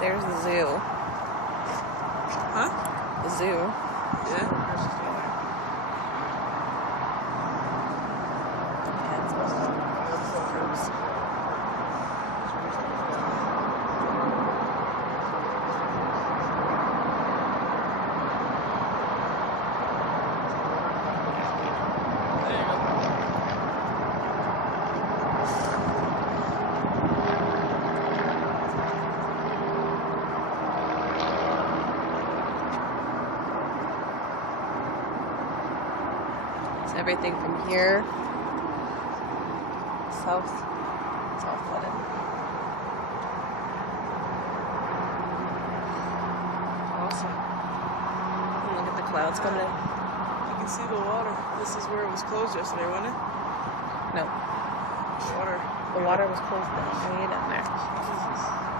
There's the zoo. Huh? The zoo. Yeah. Everything from here south, it's all flooded. Awesome. And look at the clouds coming in. You can see the water. This is where it was closed yesterday, wasn't it? No, Water. the water was closed down way down there. Jesus.